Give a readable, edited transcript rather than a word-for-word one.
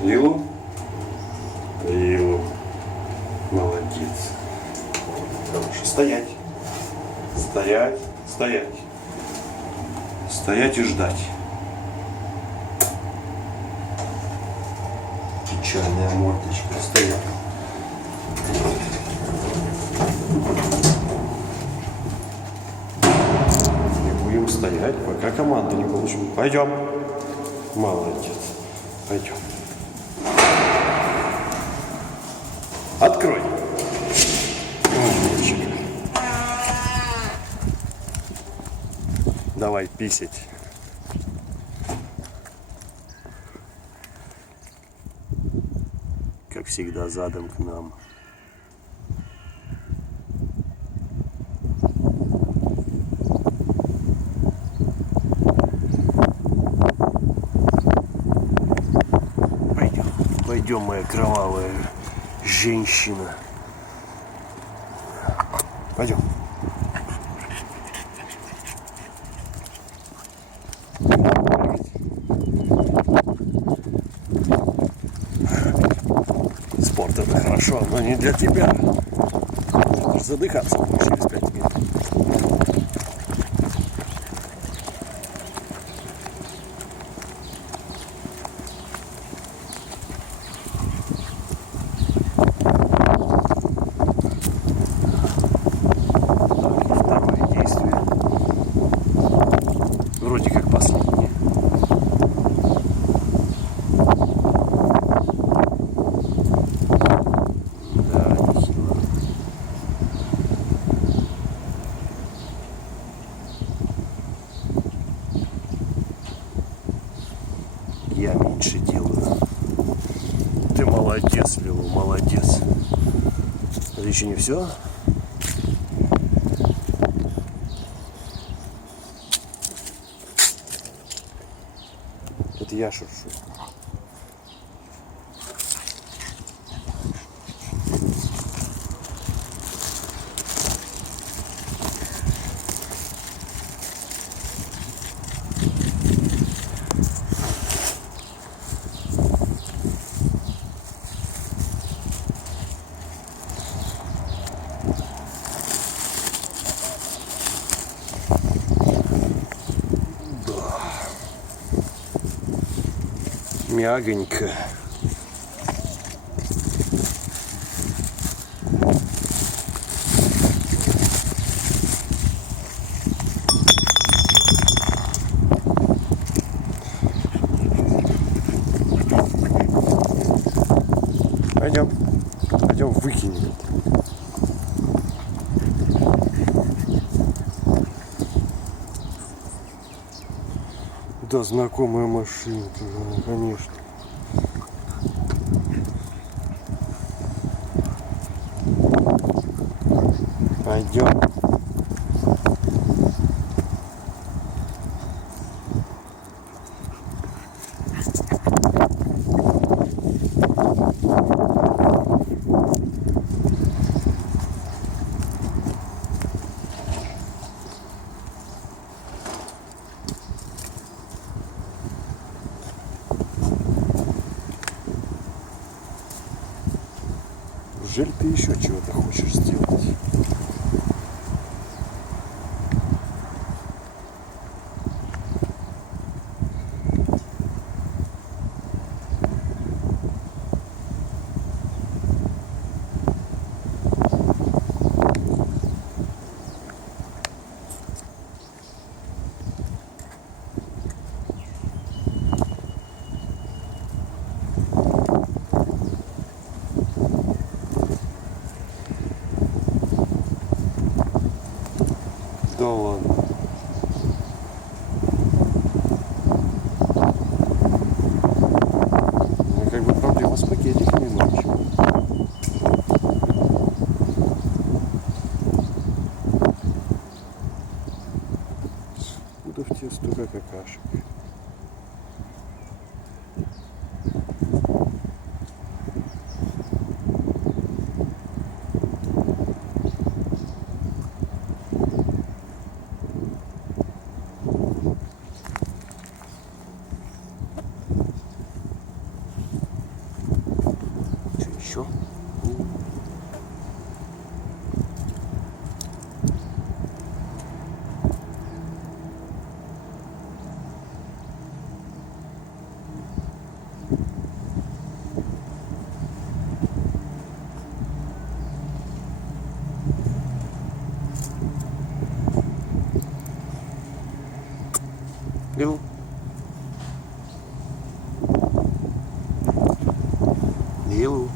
Лилу? Лилу. Молодец. Хорошо. Стоять. Стоять. Стоять. Стоять и ждать. Печальная мордочка. Стоять. Не будем стоять, пока команду не получим. Пойдем. Молодец. Пойдем. Открой. Умничек. Давай писать. Как всегда, задом к нам. Пойдем, пойдем, моя кровавая женщина. Пойдем. Спорт это хорошо, но не для тебя. Задыхаться будешь через 5 минут. Второе действие. Вроде как последнее. Я меньше делаю. Ты молодец, Лилу, молодец. Это еще не все. Это я шуршу. Мягонько. Пойдем. Пойдем выкинем. Да, знакомая машина, конечно. Пойдем. Жаль, ты еще чего-то хочешь сделать. Да ладно. У меня как бы проблема с пакетиками ночью. Откуда в тебе столько какашек? Все. Лилу. Лилу.